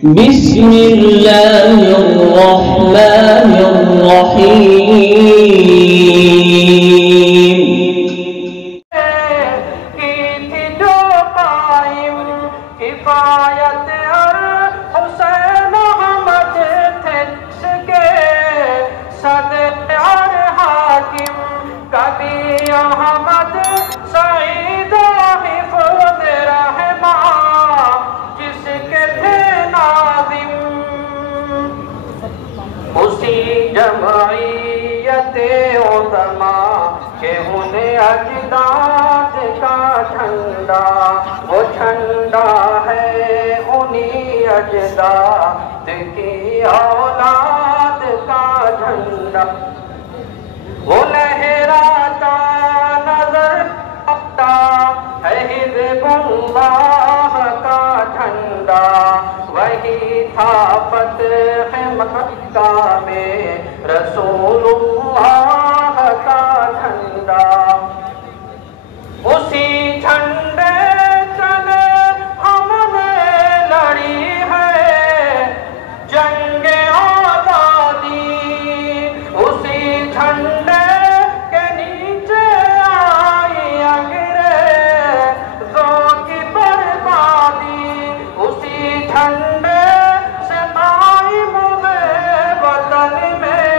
بسم الله الرحمن الرحيم اسی جمعیت عظما کہ انہیں اجداد کا جھنڈا، وہ جھنڈا ہے انہیں اجداد کی اولاد کا جھنڈا، وہ لہراتا نظر آتا ہے حزب اللہ کا جھنڈا، وہی تھا فتح مکہ میں رسول اللہ کا جھنڈا، اسی جھنڈے تلے ہم نے لڑی ہے جنگ آزادی، اسی جھنڈے کے نیچے آئی انگریزوں کی بربادی، اسی جھنڈے سے مائی مجھے وطن میں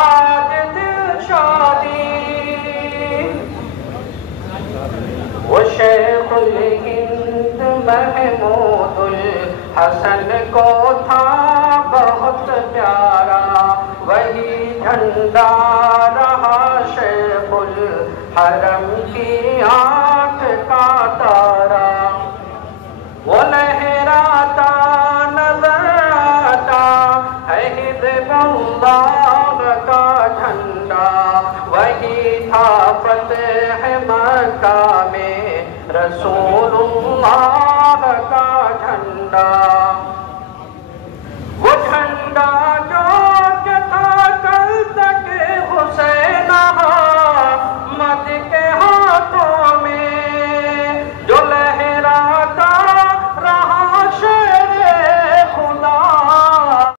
آج دل شادی، وہ شیخ الہند محمود الحسن کو تھا بہت پیارا، وہی جھنڈا رہا شیخ الحرم کی آنکھ کا تارا، وہ لہراتا نظر آتا ہے حزب اللہ کا جھنڈا، وہی تھا فتح مکہ میں رسول اللہ کا جھنڈا۔